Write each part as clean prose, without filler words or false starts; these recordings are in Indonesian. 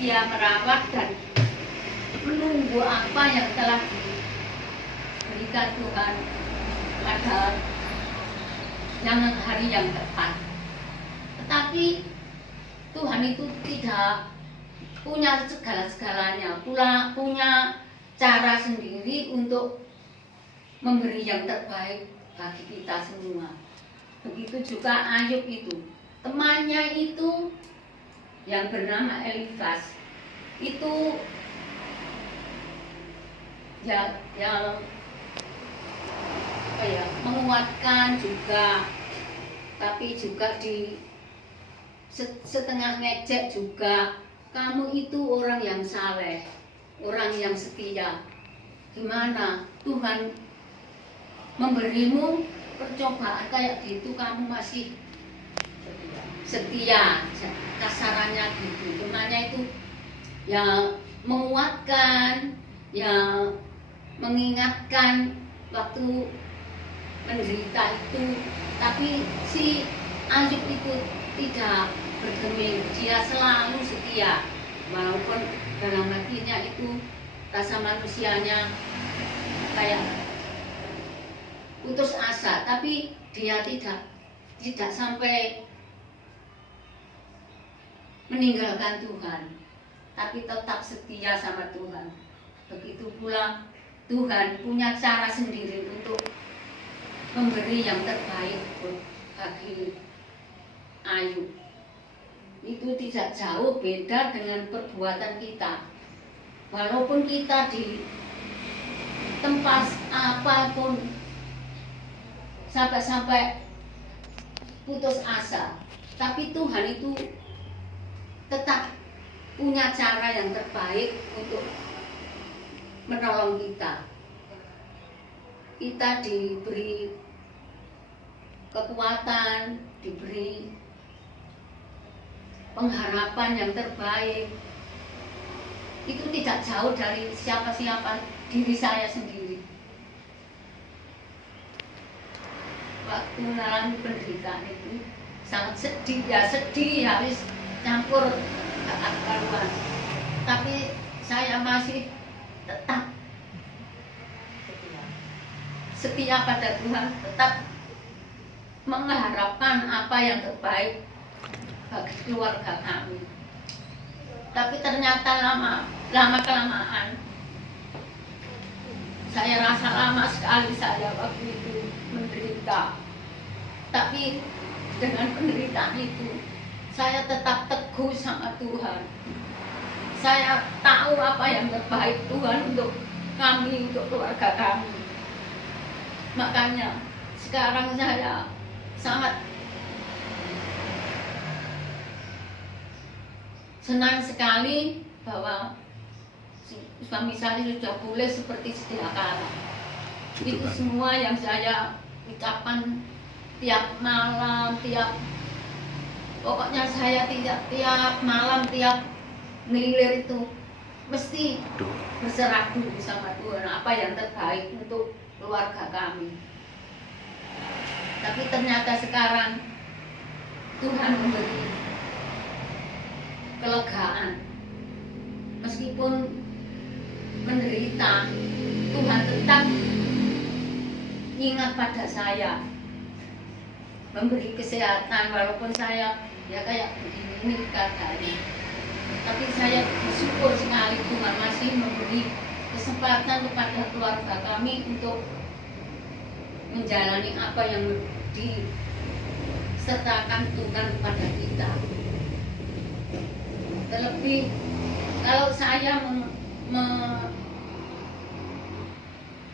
setia merawat dan menunggu apa yang telah diberikan Tuhan pada hari yang tepat. Tetapi Tuhan itu tidak punya segala-segalanya, punya cara sendiri untuk memberi yang terbaik bagi kita semua. Begitu juga Ayub itu, temannya itu yang bernama Elifas itu menguatkan juga, tapi juga di setengah ngejek juga. Kamu itu orang yang saleh, orang yang setia. Gimana Tuhan memberimu percobaan kayak gitu, kamu masih setia, kasarannya gitu. Temannya itu yang menguatkan, yang mengingatkan waktu menderita itu. Tapi si Ayub itu tidak bergeming, dia selalu setia, walaupun dalam hatinya itu rasa manusianya kayak putus asa, tapi dia tidak sampai meninggalkan Tuhan, tapi tetap setia sama Tuhan. Begitu pula Tuhan punya cara sendiri untuk memberi yang terbaik bagi Ayub. Itu tidak jauh beda dengan perbuatan kita. Walaupun kita di tempat apapun sampai putus asa, tapi Tuhan itu tetap punya cara yang terbaik untuk menolong kita. Kita diberi kekuatan, diberi pengharapan yang terbaik. Itu tidak jauh dari siapa-siapa, diri saya sendiri. Waktu mengalami penderitaan itu sangat sedih, harus campur keakaruan. Tapi saya masih tetap setia pada Tuhan, tetap mengharapkan apa yang terbaik bagi keluarga kami. Tapi ternyata lama kelamaan, saya rasa lama sekali saya waktu itu menderita. Tapi dengan penderitaan itu, saya tetap teguh sama Tuhan. Saya tahu apa yang terbaik Tuhan untuk kami, untuk keluarga kami. Makanya sekarang saya sangat senang sekali bahwa suami saya sudah boleh seperti sedia kala. Itu semua yang saya ucapkan tiap malam, pokoknya saya tiap malam, tiap ngelilir itu mesti berserah dulu sama Tuhan apa yang terbaik untuk keluarga kami. Tapi ternyata sekarang Tuhan memberi kelegaan. Meskipun menderita, Tuhan tetap ingat pada saya, memberi kesehatan walaupun saya kayak begini keadaannya. Tapi saya bersyukur sekali Tuhan masih memberi kesempatan kepada keluarga kami untuk menjalani apa yang disertakan Tuhan kepada kita. Terlebih kalau saya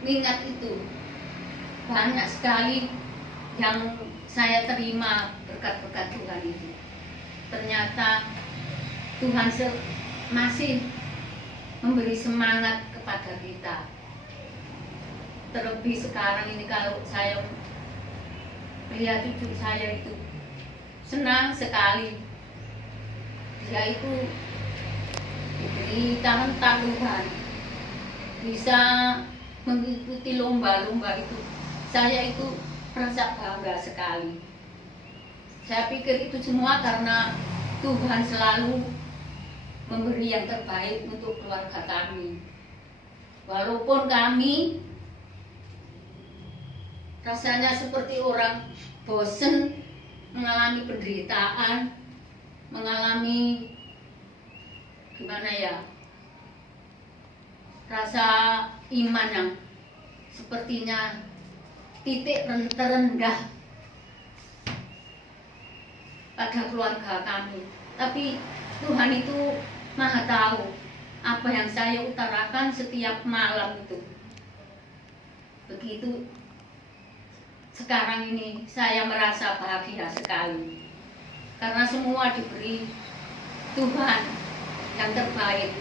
mengingat itu, banyak sekali yang saya terima berkat-berkat Tuhan itu. Ternyata Tuhan masih memberi semangat kepada kita. Terlebih sekarang ini kalau saya melihat cucu saya itu senang sekali. Dia itu diberi talenta Tuhan, bisa mengikuti lomba-lomba itu. Saya itu merasa bangga sekali. Saya pikir itu semua karena Tuhan selalu memberi yang terbaik untuk keluarga kami. Walaupun kami rasanya seperti orang bosen, mengalami penderitaan, mengalami gimana ya, rasa iman yang sepertinya titik terendah pada keluarga kami. Tapi Tuhan itu Maha tahu apa yang saya utarakan setiap malam itu. Begitu sekarang ini saya merasa bahagia sekali karena semua diberi Tuhan yang terbaik.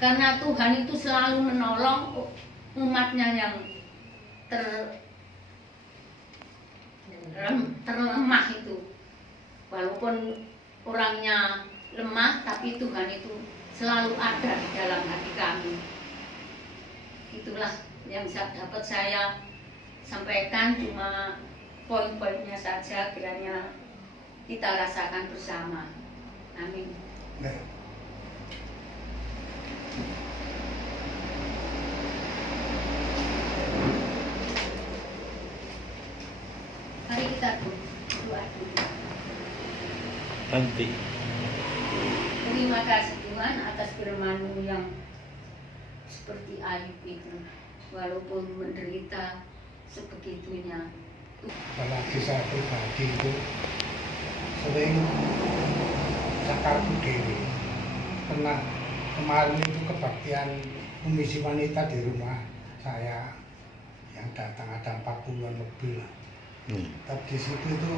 Karena Tuhan itu selalu menolong umatnya yang terlemah itu. Walaupun orangnya lemah, tapi Tuhan itu selalu ada di dalam hati kami. Itulah yang dapat saya sampaikan, cuma poin-poinnya saja kiranya kita rasakan bersama. Amin. Mari kita doa dulu. Nanti. Terima kasih Tuhan atas firman-Mu yang seperti Ayub itu, walaupun menderita sebegitunya. Apalagi saya pribadi itu sering cakapku dewi. Pernah kemarin itu kebaktian komisi wanita di rumah saya yang datang ada 40-an lebih lah. Tapi di situ itu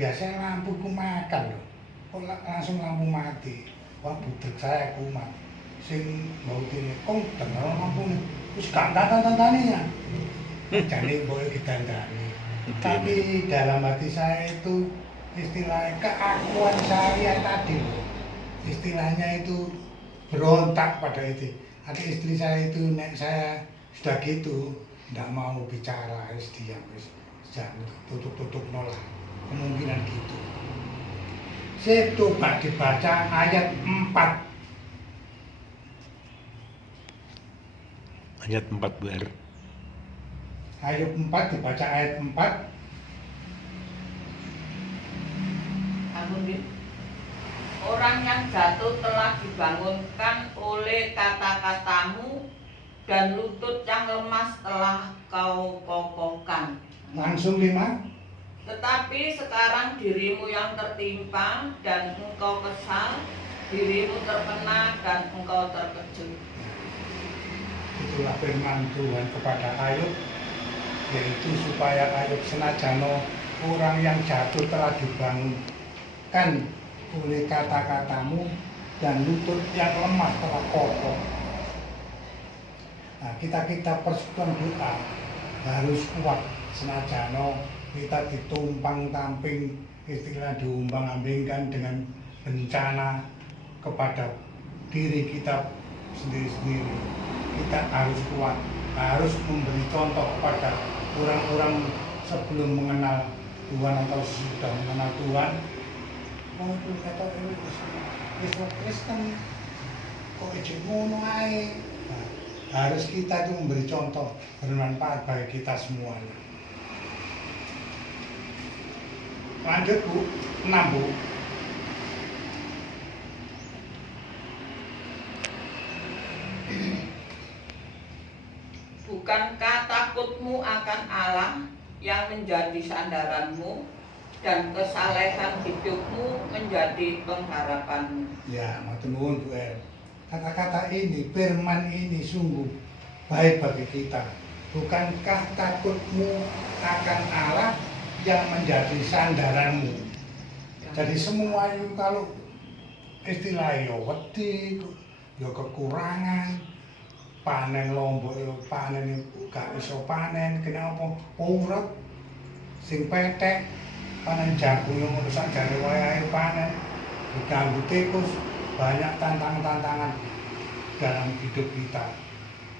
biasanya lampuku makan loh, kok langsung lampu mati. Wah budek saya kumat sing mau ini kong dengar lampu nih terus gak tanda-tandanya jadi boleh ditandani. Tapi dalam hati saya itu istilahnya keakuan saya tadi loh, istilahnya itu berontak pada itu. Ada istri saya itu nek saya sudah gitu nggak mau bicara, harus diam, jangan tutup nolak kemungkinan gitu. Saya coba dibaca ayat 4. Ayat 4 ber. Ayat 4 dibaca ayat 4. Orang yang jatuh telah dibangunkan oleh kata-katamu, dan lutut yang lemas telah kau kokohkan. Langsung 5. Tetapi sekarang dirimu yang tertimpa dan engkau kesal, dirimu terkena dan engkau terkejut. Itulah firman Tuhan kepada Ayub, yaitu supaya Ayub senajano orang yang jatuh telah dibangunkan oleh kata-katamu dan lutut yang lemah telah kokoh. Nah, kita persekutuan doa harus kuat senajano kita ditumpang tamping, istilah diumbang-ambingkan dengan bencana kepada diri kita sendiri-sendiri. Kita harus kuat, harus memberi contoh kepada orang-orang sebelum mengenal Tuhan atau sudah mengenal Tuhan. Oh itu kata Islam Kristen kok ijek ngono ae. Nah, harus kita itu memberi contoh bermanfaat bagi kita semuanya. Lanjut Bu, 6 Bu. Bukankah takutmu akan Allah yang menjadi sandaranmu, dan kesalehan hidupmu menjadi pengharapanmu? Ya, matur nuwun Bu Er. Kata-kata ini, firman ini sungguh baik bagi kita. Bukankah takutmu akan Allah yang menjadi sandaranmu? Jadi semua itu kalau istilahnya wedi, ya kekurangan, panen lombok, ya panen gak iso panen, kenapa? Urut, sing petek, panen jagung yang rusak jare wayahe panen, diganggu tikus, banyak tantangan-tantangan dalam hidup kita.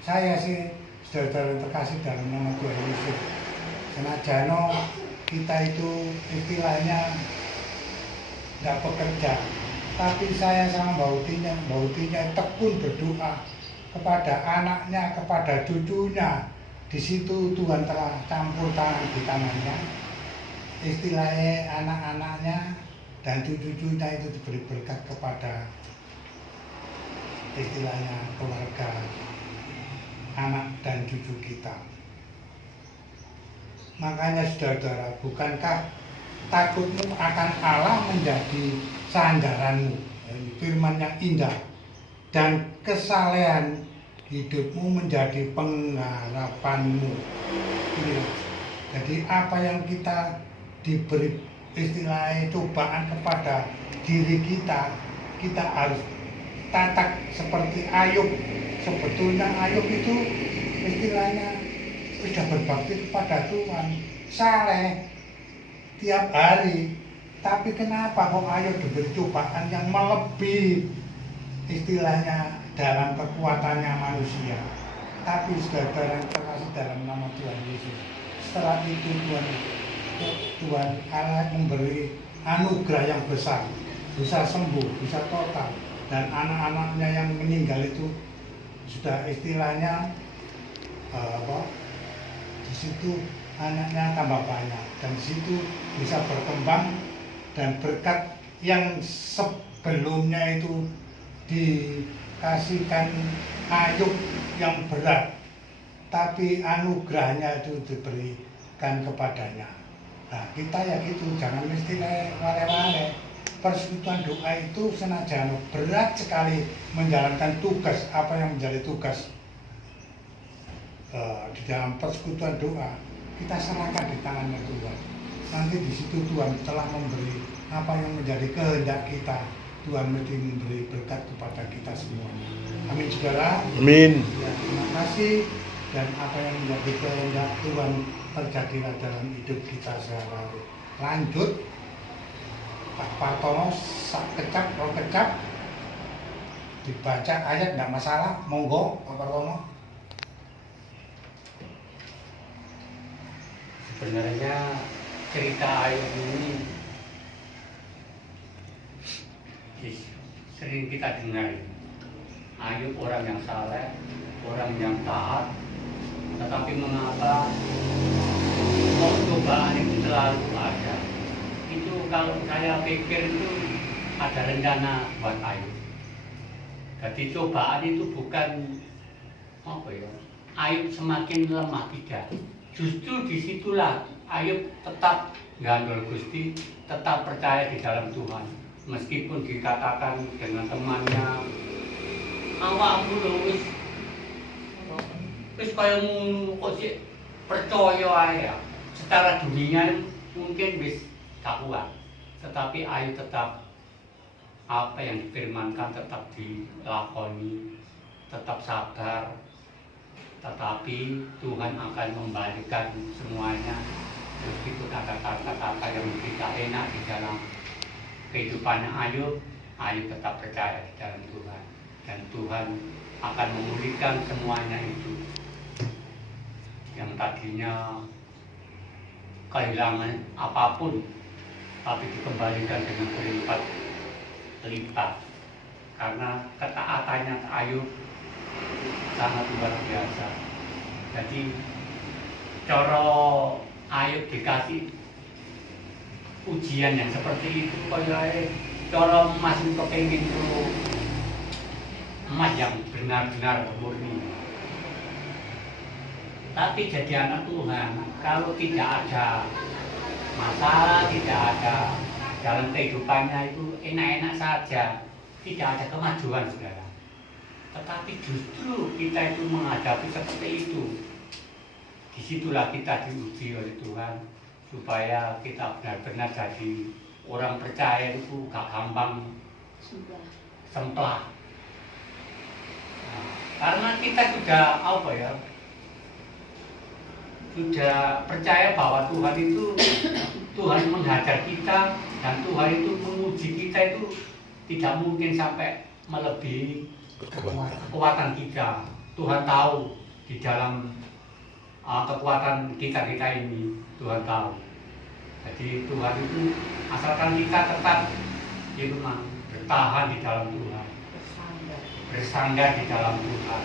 Saya sih saudara terkasih dalam nama Tuhan Yesus, senajano kita itu istilahnya tidak bekerja, Tapi saya sama Mbak Utinya tekun berdoa kepada anaknya, kepada cucunya. Di situ Tuhan telah campur tangan di tangannya. Istilahnya anak-anaknya dan cucu-cucunya itu diberi berkat kepada istilahnya keluarga, anak dan cucu kita. Makanya saudara-saudara, bukankah takutmu akan Allah menjadi sandaranmu, firman yang indah, dan kesalehan hidupmu menjadi pengharapanmu. Jadi apa yang kita diberi istilahnya cobaan kepada diri kita, kita harus tatak seperti Ayub. Sebetulnya Ayub itu istilahnya sudah berbakti kepada Tuhan, saleh tiap hari. Tapi kenapa kok Ayub diberi cobaan yang melebihi istilahnya dalam kekuatannya manusia? Tapi saudara yang terkasih dalam nama Tuhan Yesus, setelah itu Tuhan Allah memberi anugerah yang besar, bisa sembuh, bisa total, dan anak-anaknya yang meninggal itu sudah istilahnya di situ anaknya tambah banyak, dan di situ bisa berkembang, dan berkat yang sebelumnya itu dikasihkan Ayub yang berat, tapi anugerahnya itu diberikan kepadanya. Nah, kita ya gitu, jangan mesti wale-wale. Persekutuan doa itu senajan berat sekali menjalankan tugas, apa yang menjadi tugas di dalam persekutuan doa, kita serahkan di tangannya Tuhan. Nanti di situ Tuhan telah memberi apa yang menjadi kehendak kita. Tuhan mesti memberi berkat kepada kita semuanya. Amin saudara. Amin. Ya, terima kasih, dan apa yang menjadi kehendak Tuhan terjadilah dalam hidup kita sehari-hari. Lanjut, Pak Partono sak kecap, roh kecap, dibaca ayat tidak masalah, monggo Pak Partono. Sebenarnya cerita Ayub ini sering kita dengar. Ayub orang yang saleh, orang yang taat, tetapi mengapa cobaan itu selalu ada? Itu kalau saya pikir itu ada rencana buat Ayub. Jadi cobaan itu bukan apa ya? Ayub semakin lemah, tidak. Justru disitulah Ayub tetap gandol Gusti, tetap percaya di dalam Tuhan. Meskipun dikatakan dengan temannya, awakmu lho wis kaya ngono kok sik percaya ae ya. Secara dunia mungkin wis tak kuat, tetapi Ayub tetap apa yang difirmankan tetap dilakoni, tetap sabar. Tetapi Tuhan akan membalikan semuanya. Begitu kata-kata yang tidak enak di dalam kehidupannya Ayub, Ayub tetap percaya di dalam Tuhan, dan Tuhan akan memulihkan semuanya itu. Yang tadinya kehilangan apapun, tapi dikembalikan dengan berlipat-lipat, karena ketaatannya Ayub sangat luar biasa. Jadi cara Ayub dikasih ujian yang seperti itu, kayak cara emas untuk pengen tuh emas yang benar-benar murni. Tapi jadi anak Tuhan, kalau tidak ada masalah, tidak ada dalam kehidupannya itu enak-enak saja, tidak ada kemajuan, saudara. Tetapi justru kita itu menghadapi seperti itu. Disitulah kita diuji oleh Tuhan, supaya kita benar-benar jadi orang percaya itu gak gampang semplah. Nah, karena kita sudah apa ya, sudah percaya bahwa Tuhan itu Tuhan menghajar kita, dan Tuhan itu menguji kita itu tidak mungkin sampai melebihi kekuatan kita. Tuhan tahu di dalam kekuatan kita ini, Tuhan tahu. Jadi Tuhan itu asalkan kita tetap ya memang bertahan di dalam Tuhan, bersandar di dalam Tuhan.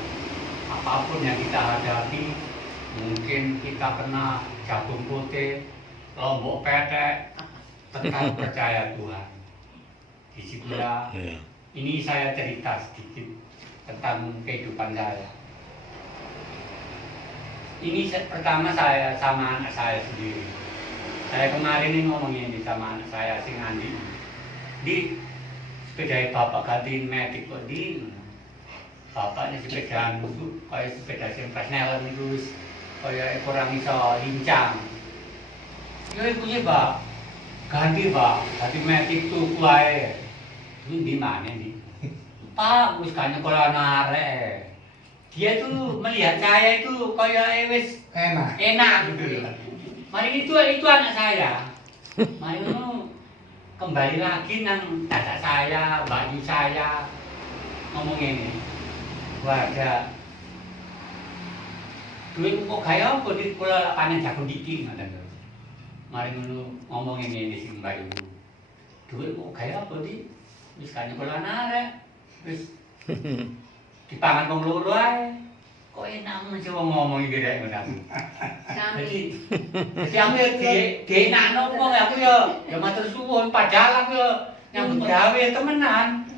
Apapun yang kita hadapi, mungkin kita kena jagung putih, lombok petek, tetap percaya Tuhan. Disitulah, ini saya cerita sedikit tentang kehidupan saya. Ini pertama saya sama anak saya sendiri. Saya kemarin ini ngomong ini sama anak saya, si Andi. Di sepeda bapak gantiin metik kok di. Bapaknya sepeda nusuk, kayak sepeda sempras nelen itu, kayak kurang iso lincang. Ya ibunya pak, ganti metik tuh kuai. Itu di mana nih? Pak, wis kan nyekolah narek. Dia tuh melihat saya itu kayak wis enak gitu loh. Mari itu anak saya. Mari kembali lagi nang kakak saya, bayu saya ngomong ini. Wadah. Duit kok gaya apa di kula panen jagung dikit ngoten lho. Mari ngomong ini sing bayu. Duit kok gaya apa di wis kan kula narek. Wis dipangan wong loro ae. Kok enak mesti wong ngomong iki rek ngono. Jadi aku ya dienakno wong aku ya matur suwun padahal aku ya nyambut gawe temenan.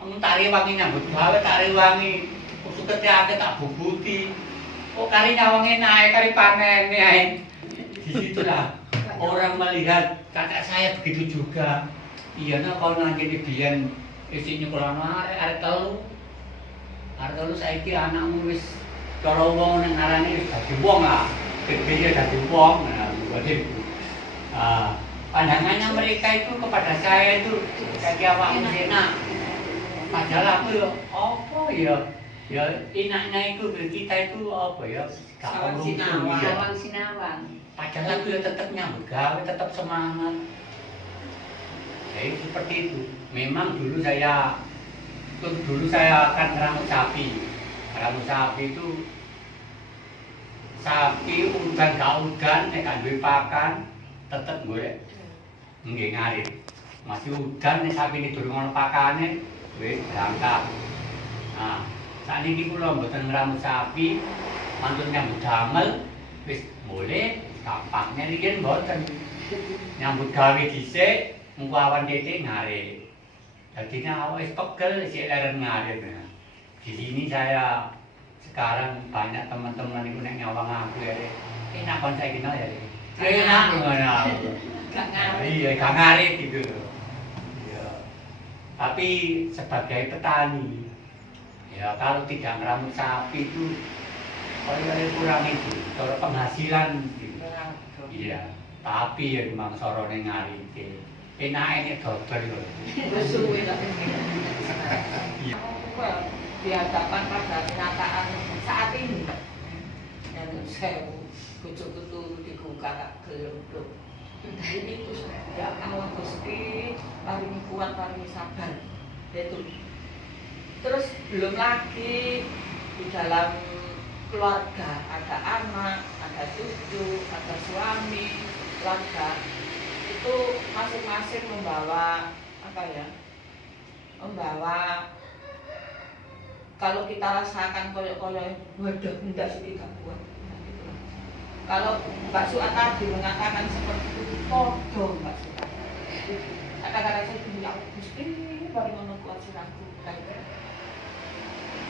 Wong tak rewangi nyambut gawe tak rewangi. Usukete akeh tak bubuti. Kok kari nyawang enak kari panen ae. Disitulah orang melihat kakak saya begitu juga. Iya nah kalau nanti biyen isi nyekolah arek telu. Arek telu saiki anakmu wis cara wong ning ngarani wis dadi wong lah. Gedhe dadi wong. Nah, pandangannya mereka itu kepada saya itu kayak awakmu enak. Padahal aku ya apa ya? Ya enaknya itu kita itu apa ya? Sawang sinawang. Padahal aku ya tetap nyambut gawe, tetap semangat. Jadi seperti itu. Memang dulu saya akan ngeramut sapi. Ngeramut sapi itu sapi udan gak udan, nek gak duwe pakan, tetep golek nggih ngarit. Masih udan nek sapi ini durung ana pakane, wis berangkat. Nah, sakniki kula mboten ngeramut sapi, mantun nyambut damel, wis mulai gampangnya riyen mboten. Nyambut gawe dhisik, mengko awan titik ngarit. Jadinya awak wis pegel sik leren ngarit. Di sini saya sekarang banyak teman-teman itu nek nyawang aku ya. Enak kon saiki no ya. Enak ngono. Iya, gak ngarit gitu. Iya. Tapi sebagai petani ya kalau tidak meramut sapi itu kurang itu, cara penghasilan gitu. Iya. Tapi ya memang sorone ngarit. Enake dodol lho. Suwe tak di hadapan pada kenyataan saat ini. Yang saya bojoku tuh dibuka tak gelem tuh. Ini tuh ya Allah Gusti paringi kuat paringi sabar. Itu. Terus belum lagi di dalam keluarga ada anak, ada cucu, ada suami, keluarga itu masing-masing membawa apa ya? Membawa kalau kita rasakan koyok-koyok, waduh, enggak sih tidak kuat. Kalau Mbak Suat tadi mengatakan seperti itu, podo Mbak Suat. Kata-kata saya itu, ya Gusti, baru menekuat sirahku.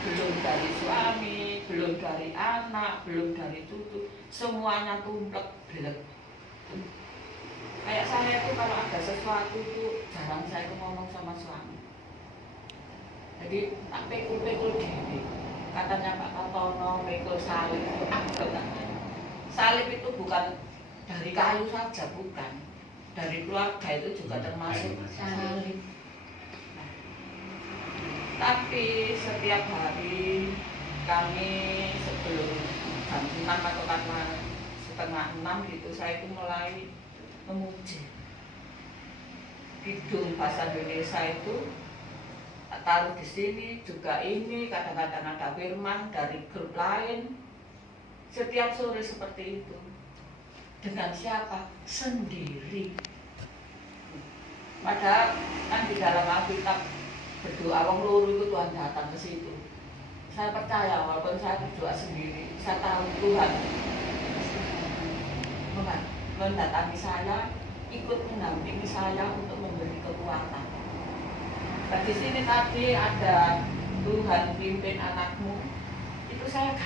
Belum dari suami, belum dari anak, belum dari cucu, semuanya tumplek, belek. Kayak saya itu kalau ada sesuatu itu jarang saya ngomong sama suami. Jadi tak pekul-pekul gini. Katanya Pak Kartono pekul salib itu apa? Salib itu bukan dari kayu saja, bukan. Dari keluarga itu juga termasuk salib. Nah, tapi setiap hari kami sebelum jam 6 atau karena setengah 6 gitu saya itu mulai memuji. Kidung bahasa Indonesia itu taruh di sini juga ini kadang-kadang ada firman dari grup lain setiap sore seperti itu. Dengan siapa? Sendiri. Padahal kan di dalam kita berdoa wong loro itu Tuhan datang ke situ. Saya percaya walaupun saya berdoa sendiri, saya tahu Tuhan mendatangi saya, ikut mendampingi saya untuk memberi kekuatan. Dan di sini tadi ada Tuhan pimpin anakmu, itu saya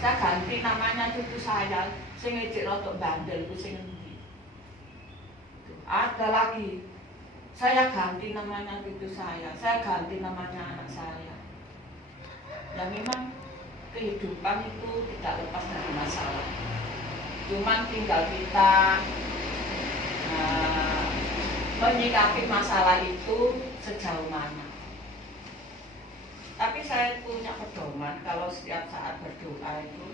ganti namanya cucu saya, sing ngejek rotok bandel itu sing ngendi. Ada lagi, saya ganti namanya cucu saya ganti namanya anak saya. Ya memang kehidupan itu tidak lepas dari masalah. Cuman tinggal kita menyikapi masalah itu sejauh mana. Tapi saya punya pedoman kalau setiap saat berdoa itu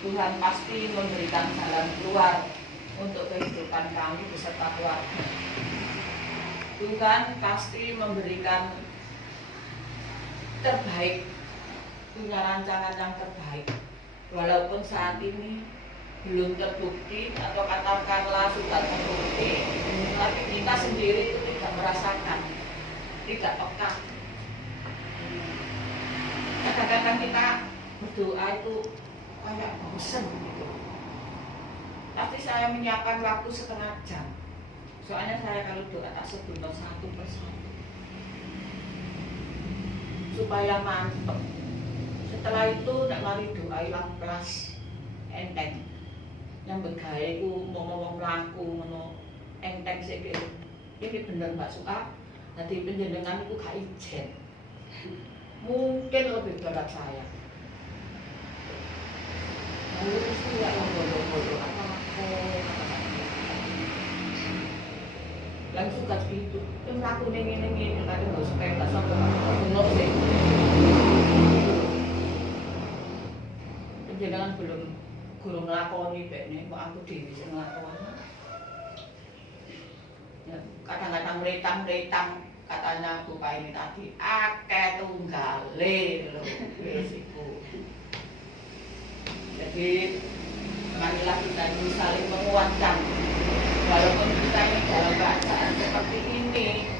Tuhan pasti memberikan jalan keluar untuk kehidupan kami beserta keluarga. Tuhan pasti memberikan terbaik, punya rancangan yang terbaik. Walaupun saat ini belum terbukti atau katakanlah sudah terbukti, tapi kita sendiri itu tidak merasakan, tidak peka. Kadang-kadang kita berdoa itu kayak bosan gitu. Tapi saya menyiapkan waktu setengah jam. Soalnya saya kalau doa tak sebelum satu persatu supaya mantep. Setelah itu nak mari doa ilang kelas enteng. Yang bergaya itu ngomong melaku ngono enteng sik ini bener Mbak Suka. Nanti penjenengan itu gak ijen. Mungkin lebih berat saya. Lalu itu ya bodoh-bodoh apa yang suka gitu. Kan aku nengi tadi nggak suka nggak sampai benar sih. Penjenengan belum guru ngelakoni bekne, kok aku dewi sing ngelakoni. Ya, kadang-kadang letang katanya buka ini tadi akeh tunggale lho wis iku. Jadi marilah kita ini saling menguatkan. Walaupun kita ini dalam keadaan seperti ini,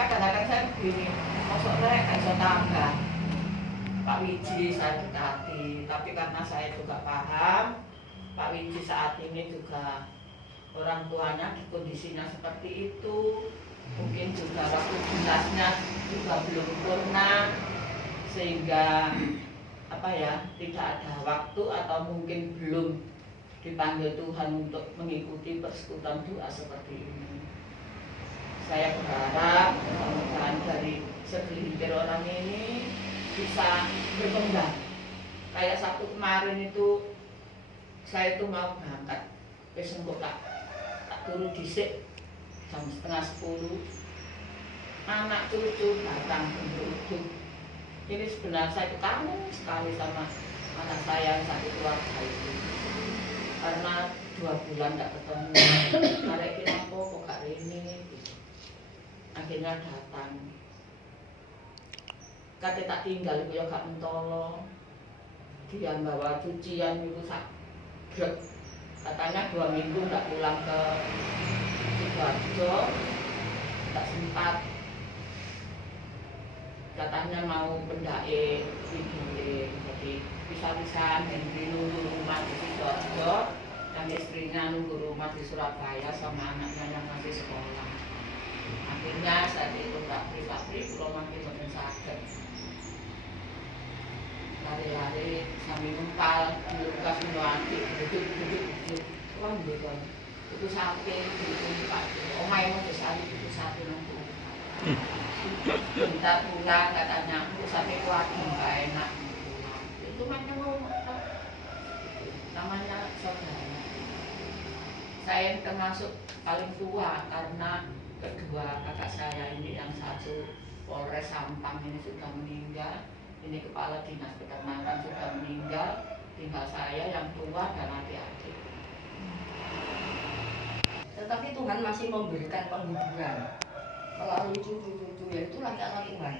kadang-kadang saya begini, masuk mereka bisa tambah. Pak Wiji saya dekati, tapi karena saya juga paham Pak Wiji saat ini juga orang tuanya di kondisinya seperti itu, mungkin juga waktu jelasnya juga belum sempurna, sehingga tidak ada waktu atau mungkin belum dipanggil Tuhan untuk mengikuti persekutuan doa seperti ini. Saya berharap mudah-mudahan dari segelintir orang ini bisa berkembang. Kayak Sabtu kemarin itu saya itu mau berangkat ke Sengkok tak turun disik jam 9:30. Anak cucu datang untuk ini sebenarnya saya itu kangen sekali sama anak saya yang satu keluarga itu. Karena 2 bulan tidak ketemu, karek kenapa kok gak ini, akhirnya datang. Kata tak tinggal itu ya gak mentolo, dia bawa cucian itu sakit. Katanya 2 minggu tidak pulang ke Sidoarjo, tak sempat. Katanya mau pendake video, jadi bisa-bisa Henry nunggu rumah di Sidoarjo dan istrinya nunggu rumah di Surabaya sama anaknya yang masih sekolah. Akhirnya saat itu tak pribadi pulau makin makin sakit, lari-lari sambil numpal luka sinuanti duduk wah gitu itu sakit itu pak omai mau disari itu satu nunggu minta pulang katanya untuk sampai keluarga nggak enak itu macam namanya saudara. Saya termasuk paling tua karena kedua kakak saya ini yang satu Polres Sampang ini sudah meninggal, ini kepala dinas peternakan sudah meninggal, tinggal saya yang tua dan adik-adik. Tetapi Tuhan masih memberikan penghiburan melalui cucu-cucu, ya itulah cara Tuhan.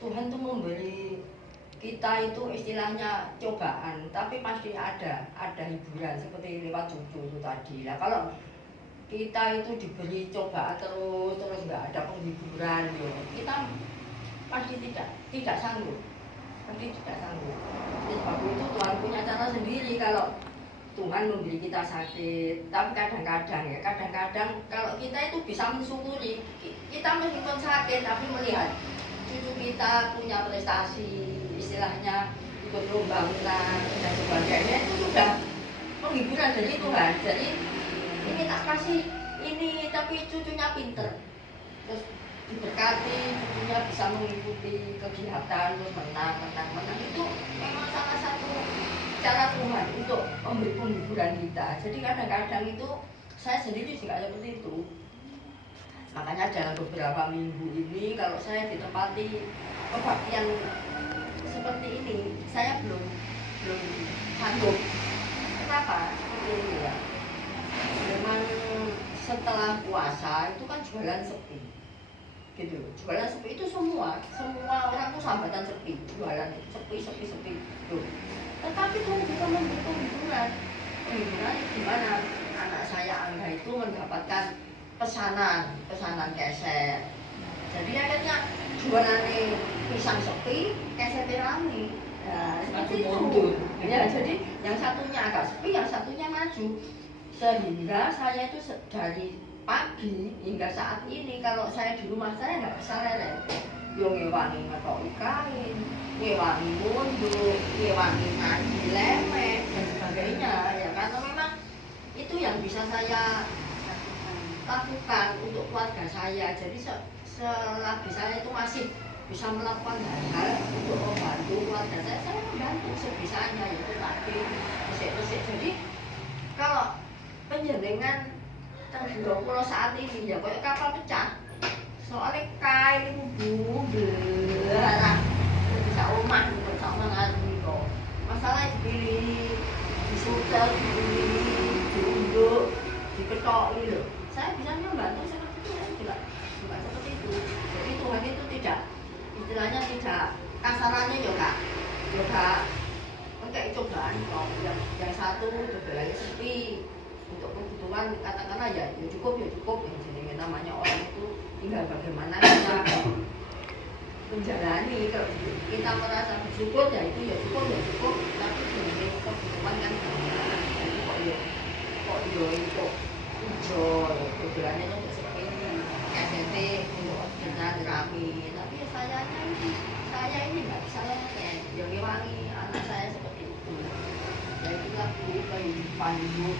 Tuhan tuh memberi kita itu istilahnya cobaan, tapi pasti ada hiburan seperti lewat cucu itu tadi. Lah kalau kita itu diberi cobaan terus nggak ada penghiburan, ya kita pasti tidak sanggup, pasti tidak sanggup. Sebab itu Tuhan punya cara sendiri kalau Tuhan memberi kita sakit. Tapi kadang-kadang kalau kita itu bisa mensyukuri, kita meskipun sakit tapi melihat cucu kita punya prestasi, istilahnya ikut lomba menang dan sebagainya, itu sudah penghiburan dari Tuhan. Jadi ini tak kasih ini tapi cucunya pinter, terus diberkati, cucunya bisa mengikuti kegiatan terus menang, itu memang salah satu cara Tuhan untuk memberi penghiburan kita. Jadi kadang-kadang itu saya sendiri juga seperti itu. Makanya dalam beberapa minggu ini kalau saya ditempati kebaktian seperti ini, saya belum sanggup. Kenapa? Seperti ini ya. Memang setelah puasa itu kan jualan sepi, gitu. Jualan sepi itu semua orang tuh sambatan sepi, jualan sepi tuh. Tetapi Tuhan juga memberi penghiburan di mana anak saya Angga itu mendapatkan pesanan keset. Jadi akhirnya jualannya pisang sepi, kesetnya rame. Nah, seperti itu. Ya, jadi yang satunya agak sepi, yang satunya maju. Sehingga saya itu dari pagi hingga saat ini kalau saya di rumah saya nggak bisa leleh. Yo ngewangi ngetoki kain, ngewangi mundur, ngewangi ngaji lemek dan sebagainya. Ya karena memang itu yang bisa saya lakukan untuk keluarga saya. Jadi selagi saya itu masih bisa melakukan hal-hal untuk membantu keluarga saya membantu sebisanya, yaitu tadi resik-resik. Jadi kalau penjenengan tanggung pulau saat ini ya kayak kapal pecah, soalnya kain itu belarang bisa omah untuk sama lagi kok. Masalah dipilih, disutel, dipilih, diunduk, diketoki loh. Saya bisa membantu seperti itu ya, juga seperti itu. Jadi Tuhan itu tidak, istilahnya tidak kasarannya juga kayak cobaan kok. Yang satu jualannya sepi, untuk kebutuhan katakanlah ya cukup yang jadi namanya orang itu tinggal bagaimana kita menjalani. Kalau kita merasa bersyukur ya itu ya cukup, tapi sebenarnya kebutuhan kan banyak. Jadi kok itu hijau jualannya untuk sepi, SNT untuk dengan rame. Tapi saya ini nggak bisa lengket, yang wangi anak saya seperti itu. Ya itulah kehidupan hidup.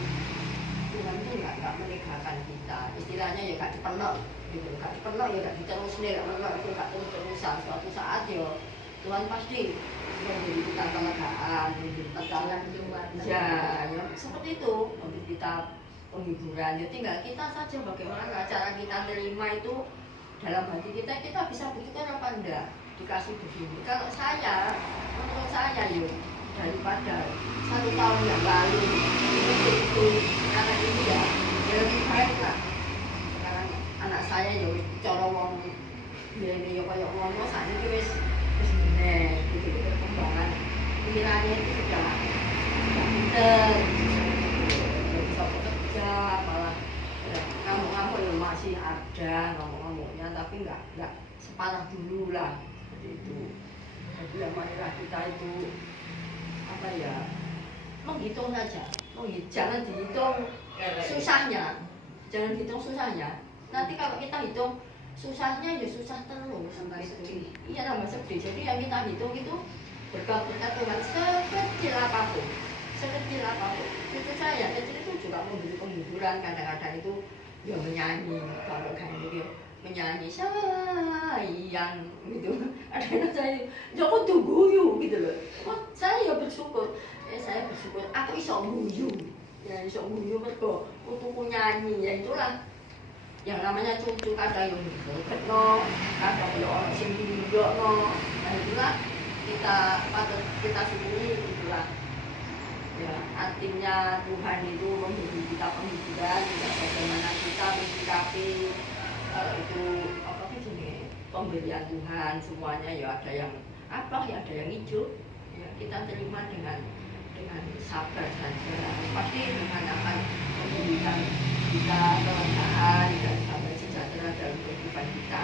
Tuhan itu nggak meninggalkan kita, istilahnya ya nggak dipelok, gitu. Nggak dipelok ya nggak diterusin, nggak melok itu nggak terus-terusan. Suatu saat ya Tuhan pasti memberi kita kelegaan, memberi kita jalan keluar. Ya seperti itu, memberi kita penghiburan. Ya tinggal kita saja bagaimana cara kita terima itu dalam hati kita bisa bersyukur apa enggak dikasih begini. Kalau menurut saya yuk, daripada 1 tahun yang lalu itu karena ini ya lebih baik lah. Sekarang anak saya ya cara wong ini ya kayak wong saat ini wis bener gitu perkembangan pikirannya itu sudah pinter, bisa bekerja, malah ngamuk-ngamuk ya masih ada ngamuk-ngamuknya, tapi nggak separah dulu lah seperti itu. Jadi yang marilah kita itu apa ya, menghitung saja, jangan dihitung susahnya, nanti kalau kita hitung susahnya ya susah terus sampai sedih. Iya tambah sedih. Jadi yang kita hitung itu berkat Tuhan sekecil apapun. Cucu saya kecil itu juga memberi penghiburan, kadang-kadang itu ya menyanyi, kalau kan itu menyanyi sayang gitu. Ada saya jangan tuh guyu gitu loh. Saya bersyukur, aku iso guyu. Ya iso guyu mergo utuhku nyanyi, ya itulah yang namanya cucu. Kadang yang ketno, kadang ya orang sing ndokno. Nah itulah kita syukuri, itulah ya artinya Tuhan itu memberi kita penghiburan, tidak bagaimana kita menyikapi itu apa sih pemberian Tuhan. Semuanya ya ada yang apa ya ada yang hijau ya kita terima dengan dengan sabar saja. Pasti Tuhan akan memberikan kita kelancaran dan damai sejahtera dalam kehidupan kita.